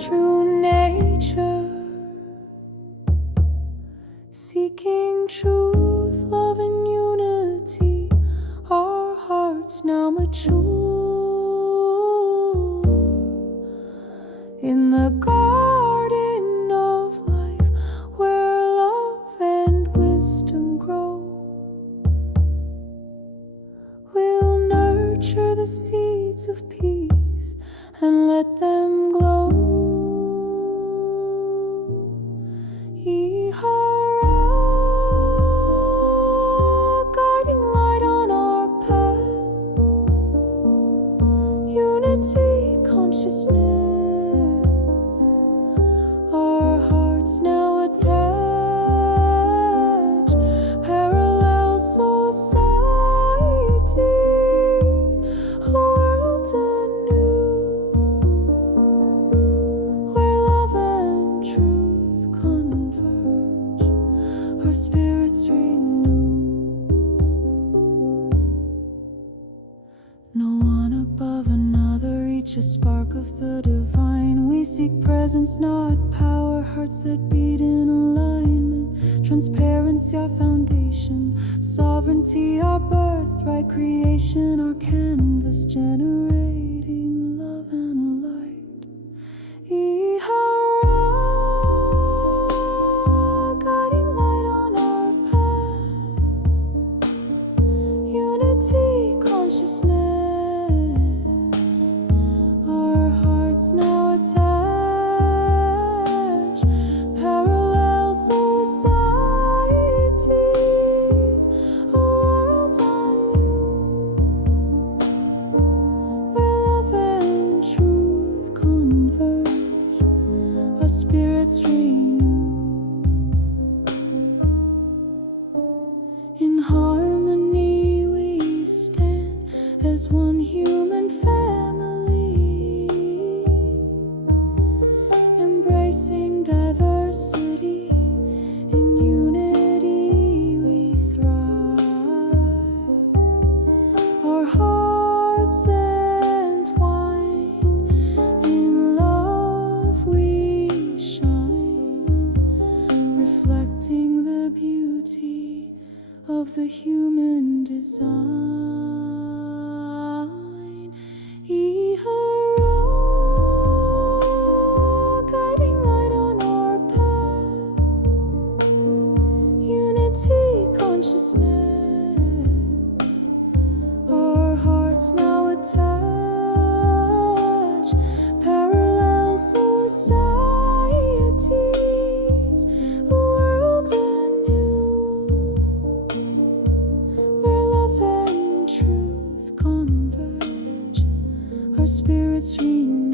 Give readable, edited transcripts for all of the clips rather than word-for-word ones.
true nature, seeking truth, love, and unity. Our hearts now mature in the garden of life, where love and wisdom grow. We'll nurture the seeds of peace and let them glow. E-Ha-Rah, guiding light on our path, unity, consciousness, our hearts now attach, parallel societies, a world anew, where love and truth converge, our spirits renew. No one above another, each a spark of the divine. We seek presence, not power, hearts that beat in alignment. Transparency, our foundation, sovereignty, our birthright, creation, our canvas, generating love and light. E-Ha-Rah, guiding light on our path, unity, consciousness, our hearts now attach, parallel societies, a world anew, where love and truth converge, our spirits renew. In harmony we stand as one human family, embracing diversity. In unity we thrive, our hearts entwined, in love we shine, reflecting the beauty of the human design. E-Ha-Rah, guiding light on our path, unity, consciousness, our hearts now attach, parallel societies, a world anew, where love and truth converge, our spirits renew.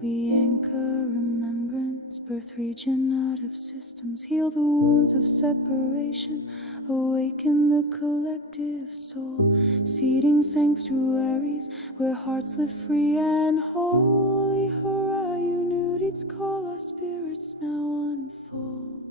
We anchor remembrance, birth region out of systems, heal the wounds of separation, awaken the collective soul, seeding sanctuaries where hearts live free and whole. E-Ha-Rah, unity's call, our spirits now unfold.